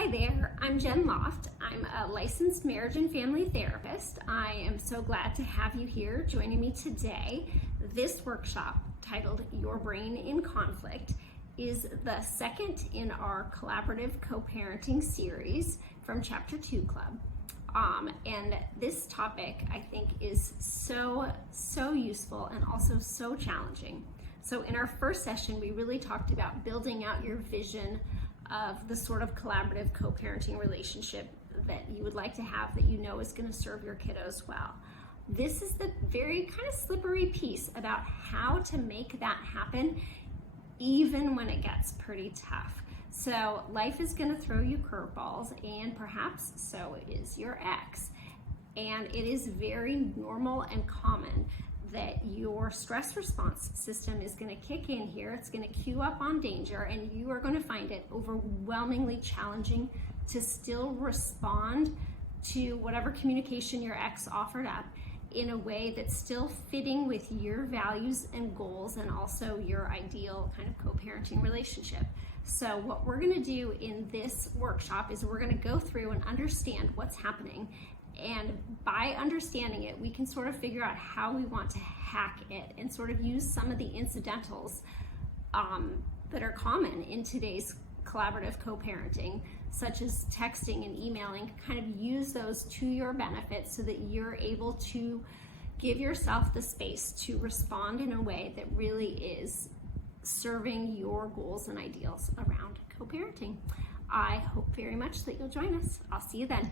Hi there, I'm Jen Loft. I'm a licensed marriage and family therapist. I am so glad to have you here joining me today. This workshop, titled Your Brain in Conflict, is the second in our collaborative co-parenting series from Chapter 2 Club. And this topic, I think, is so useful and also so challenging. So in our first session, we really talked about building out your vision of the sort of collaborative co-parenting relationship that you would like to have, that you know is going to serve your kiddos well. This is the very kind of slippery piece about how to make that happen even when it gets pretty tough. So life is going to throw you curveballs, and perhaps so is your ex. And it is very normal and common that your stress response system is going to kick in here. It's going to cue up on danger, and you are going to find it overwhelmingly challenging to still respond to whatever communication your ex offered up in a way that's still fitting with your values and goals, and also your ideal kind of co-parenting relationship. So what we're going to do in this workshop is we're going to go through and understand what's happening. And by understanding it, we can sort of figure out how we want to hack it and sort of use some of the incidentals that are common in today's collaborative co-parenting, such as texting and emailing, kind of use those to your benefit so that you're able to give yourself the space to respond in a way that really is serving your goals and ideals around co-parenting. I hope very much that you'll join us. I'll see you then.